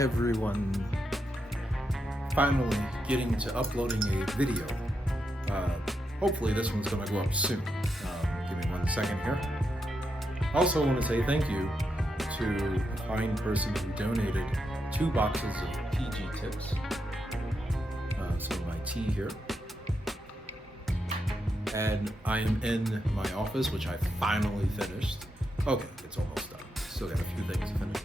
everyone. Finally getting to uploading a video. Hopefully this one's going to go up soon. Give me 1 second here. Also want to say thank you to a fine person who donated 2 boxes of PG tips. So my tea here. And I am in my office, which I finally finished. Okay, it's almost done. Still got a few things to finish.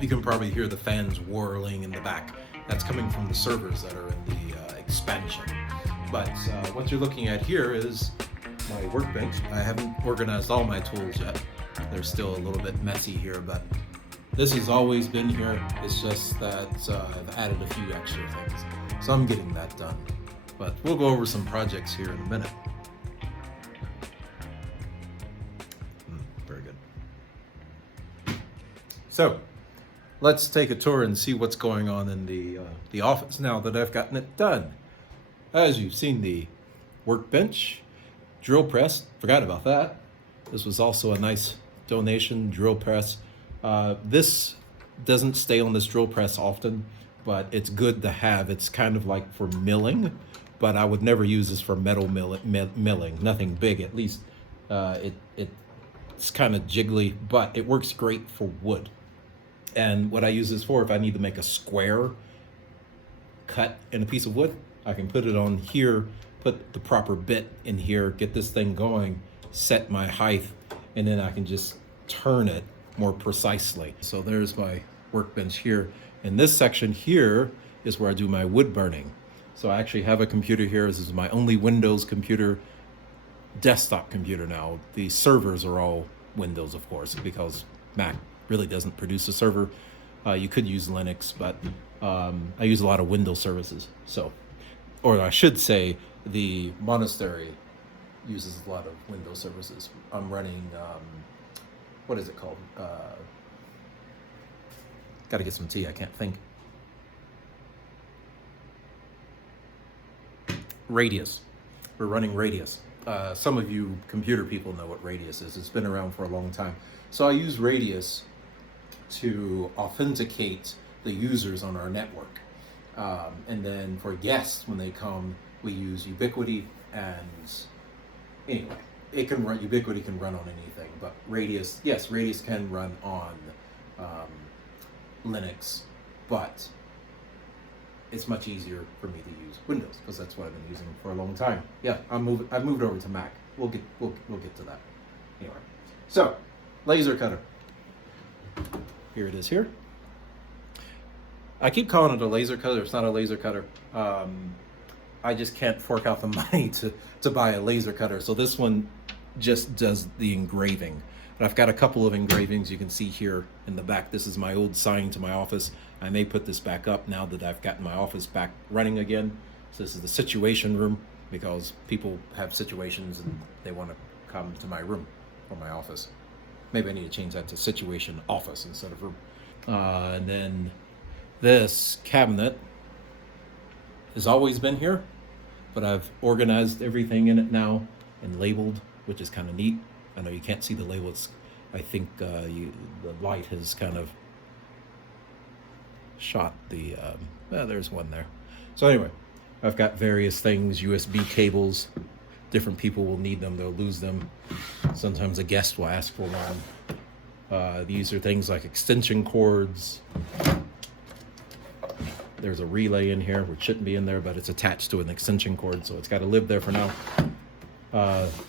You can probably hear the fans whirling in the back. That's coming from the servers that are in the expansion. But what you're looking at here is my workbench. I haven't organized all my tools yet. They're still a little bit messy here, but this has always been here. It's just that I've added a few extra things. So I'm getting that done. But we'll go over some projects here in a minute. Very good. So let's take a tour and see what's going on in the office now that I've gotten it done. As you've seen, the workbench, drill press, forgot about that. This was also a nice donation, drill press. This doesn't stay on this drill press often, but it's good to have. It's kind of like for milling, but I would never use this for metal milling, nothing big at least. It's kind of jiggly, but it works great for wood. And what I use this for, if I need to make a square cut in a piece of wood, I can put it on here, put the proper bit in here, get this thing going, set my height, and then I can just turn it more precisely. So there's my workbench here. And this section here is where I do my wood burning. So I actually have a computer here. This is my only Windows computer, desktop computer now. The servers are all Windows, of course, because Mac really doesn't produce a server. You could use Linux, but I use a lot of Windows services. So, or I should say, the Monastery uses a lot of Windows services. I'm running, what is it called? Got to get some tea, I can't think. Radius. We're running Radius. Some of you computer people know what Radius is. It's been around for a long time. So I use Radius to authenticate the users on our network. And then for guests, when they come, we use Ubiquity, and anyway, it can run, Ubiquity can run on anything, but Radius, yes, Radius can run on Linux, but it's much easier for me to use Windows because that's what I've been using for a long time. Yeah, I've moved over to Mac. We'll get to that. Anyway, so laser cutter. Here it is here. I keep calling it a laser cutter. It's not a laser cutter. I just can't fork out the money to buy a laser cutter. So this one just does the engraving. But I've got a couple of engravings you can see here in the back. This is my old sign to my office. I may put this back up now that I've gotten my office back running again. So this is the situation room because people have situations and they want to come to my room or my office. Maybe I need to change that to situation office instead of room. And then this cabinet has always been here, but I've organized everything in it now and labeled, which is kind of neat. I know you can't see the labels. I think the light has kind of shot the, there's one there. So anyway, I've got various things, USB cables. Different people will need them, they'll lose them. Sometimes a guest will ask for one. These are things like extension cords. There's a relay in here, which shouldn't be in there, but it's attached to an extension cord, so it's got to live there for now.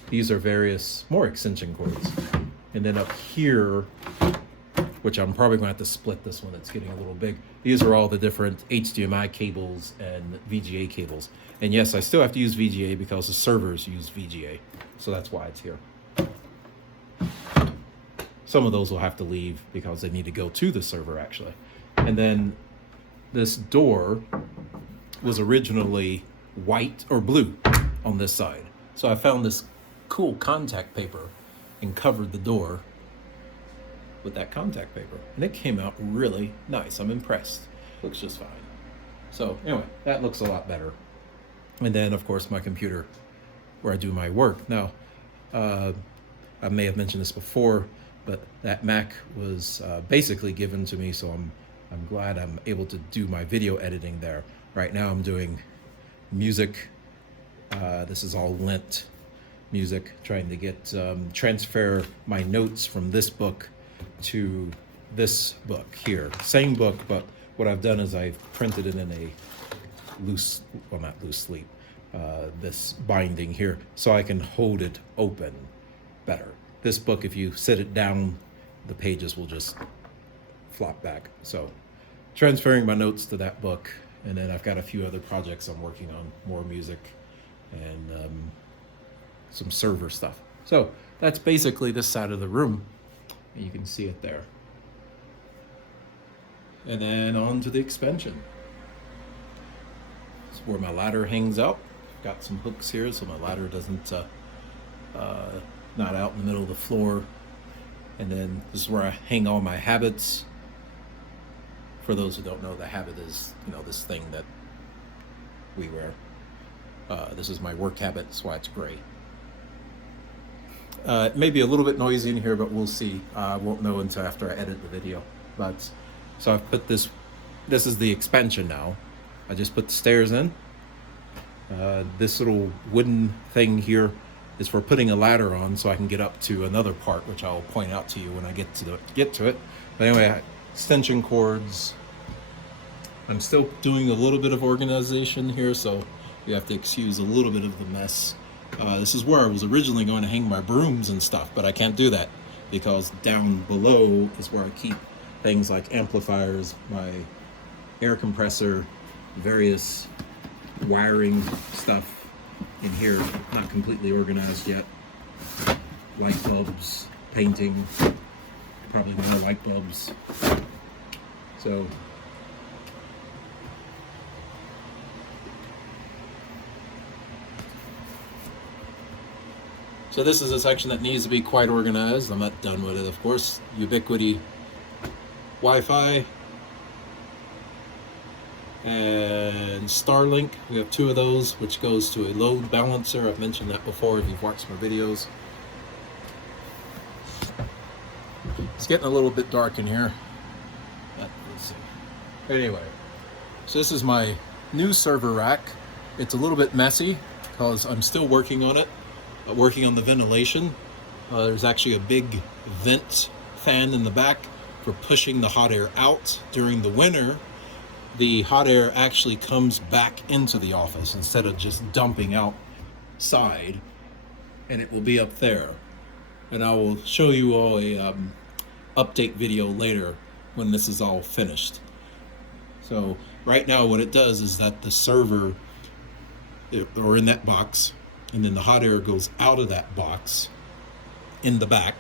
These are various more extension cords. And then up here, which I'm probably going to have to split this one, it's getting a little big. These are all the different HDMI cables and VGA cables. And yes, I still have to use VGA because the servers use VGA. So that's why it's here. Some of those will have to leave because they need to go to the server actually. And then this door was originally white or blue on this side. So I found this cool contact paper and covered the door with that contact paper. And it came out really nice. I'm impressed. Looks just fine. So anyway, that looks a lot better. And then of course my computer where I do my work. Now, I may have mentioned this before, but that Mac was basically given to me, so I'm glad I'm able to do my video editing there. Right now I'm doing music. This is all lent music, trying to get transfer my notes from this book to this book here. Same book, but what I've done is I've printed it in a loose, well, not loose sleeve, this binding here, so I can hold it open better. This book, if you sit it down, the pages will just flop back. So transferring my notes to that book, and then I've got a few other projects I'm working on, more music and some server stuff. So that's basically this side of the room. You can see it there. And then on to the expansion. This is where my ladder hangs out. Got some hooks here so my ladder doesn't not out in the middle of the floor. And then this is where I hang all my habits. For those who don't know, the habit is, you know, this thing that we wear. This is my work habit, that's why it's gray. It may be a little bit noisy in here, but we'll see. I won't know until after I edit the video. But so I've put this is the expansion now. I just put the stairs in. This little wooden thing here is for putting a ladder on so I can get up to another part, which I'll point out to you when I get to it. But anyway, extension cords. I'm still doing a little bit of organization here, so you have to excuse a little bit of the mess. This is where I was originally going to hang my brooms and stuff, but I can't do that because down below is where I keep things like amplifiers, my air compressor, various wiring stuff in here, not completely organized yet. Light bulbs, painting, probably more light bulbs. So this is a section that needs to be quite organized. I'm not done with it, of course. Ubiquity, Wi-Fi, and Starlink. We have two of those, which goes to a load balancer. I've mentioned that before if you've watched my videos. It's getting a little bit dark in here. Let's see. Anyway, so this is my new server rack. It's a little bit messy because I'm still working on it. Working on the ventilation. There's actually a big vent fan in the back for pushing the hot air out. During the winter, the hot air actually comes back into the office instead of just dumping outside, and it will be up there. And I will show you all a update video later when this is all finished. So right now what it does is that the server, or in that box, and then the hot air goes out of that box in the back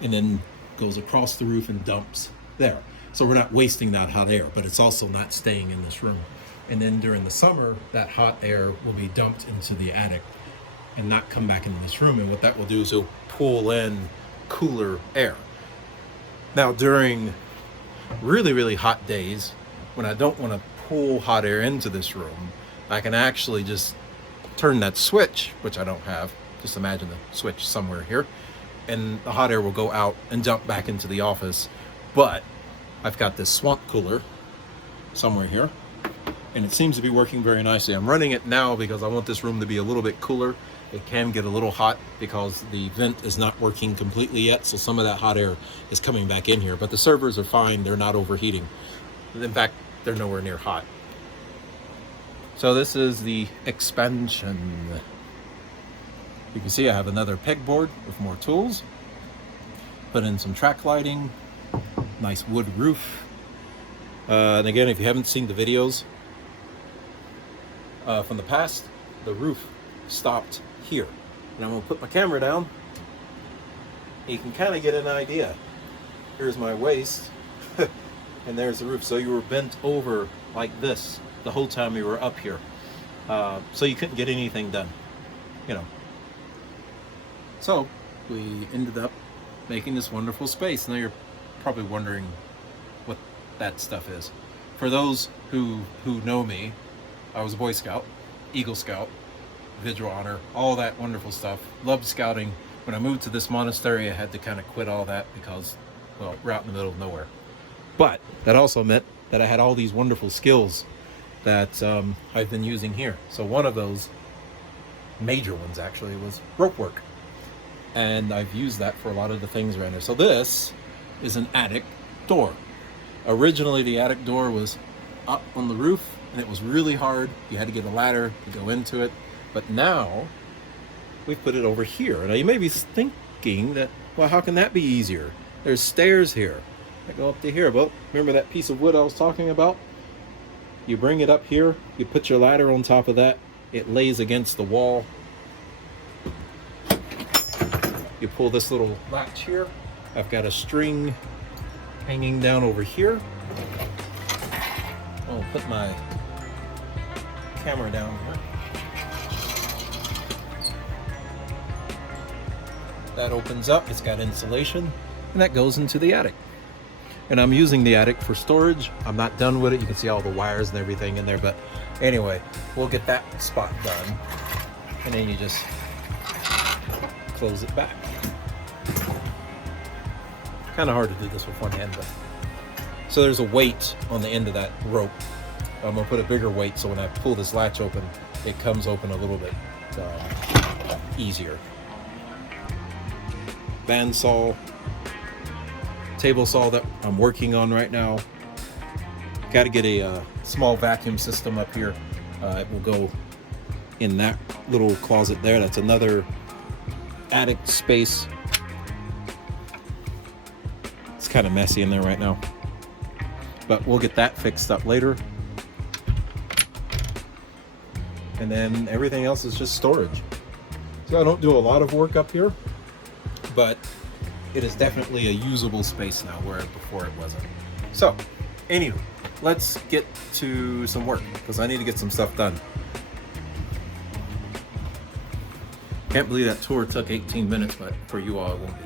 and then goes across the roof and dumps there. So we're not wasting that hot air, but it's also not staying in this room. And then during the summer, that hot air will be dumped into the attic and not come back into this room. And what that will do is it'll pull in cooler air. Now during really, really hot days, when I don't want to pull hot air into this room, I can actually just turn that switch, which I don't have. Just imagine the switch somewhere here, and the hot air will go out and dump back into the office. But I've got this swamp cooler somewhere here, and it seems to be working very nicely. I'm running it now because I want this room to be a little bit cooler. It can get a little hot because the vent is not working completely yet, so some of that hot air is coming back in here. But the servers are fine, they're not overheating. In fact, they're nowhere near hot. So this is the expansion. You can see I have another pegboard with more tools. Put in some track lighting, nice wood roof. And again, if you haven't seen the videos from the past, the roof stopped here. And I'm gonna put my camera down. You can kind of get an idea. Here's my waist, and there's the roof. So you were bent over like this the whole time we were up here, so you couldn't get anything done, you know. So we ended up making this wonderful space. Now you're probably wondering what that stuff is. For those who know me, I was a Boy Scout, Eagle Scout, Vigil Honor, all that wonderful stuff. Loved scouting, when I moved to this monastery, I had to kind of quit all that because, well, we're out in the middle of nowhere. But that also meant that I had all these wonderful skills that I've been using here. So one of those major ones actually was rope work. And I've used that for a lot of the things around here. So this is an attic door. Originally, the attic door was up on the roof, and it was really hard. You had to get a ladder to go into it. But now, we've put it over here. Now, you may be thinking that, well, how can that be easier? There's stairs here that go up to here. Well, remember that piece of wood I was talking about? You bring it up here, you put your ladder on top of that, it lays against the wall. You pull this little latch here. I've got a string hanging down over here. I'll put my camera down here. That opens up, it's got insulation, and that goes into the attic. And I'm using the attic for storage. I'm not done with it. You can see all the wires and everything in there, but anyway, we'll get that spot done. And then you just close it back. Kind of hard to do this with one hand, but. So there's a weight on the end of that rope. I'm gonna put a bigger weight so when I pull this latch open, it comes open a little bit easier. Bandsaw, table saw that I'm working on right now. Got to get a small vacuum system up here. It will go in that little closet there. That's another attic space. It's kind of messy in there right now, but we'll get that fixed up later. And then everything else is just storage. So I don't do a lot of work up here, but it is definitely a usable space now, where before it wasn't. So, anyway, let's get to some work, because I need to get some stuff done. Can't believe that tour took 18 minutes, but for you all it won't be.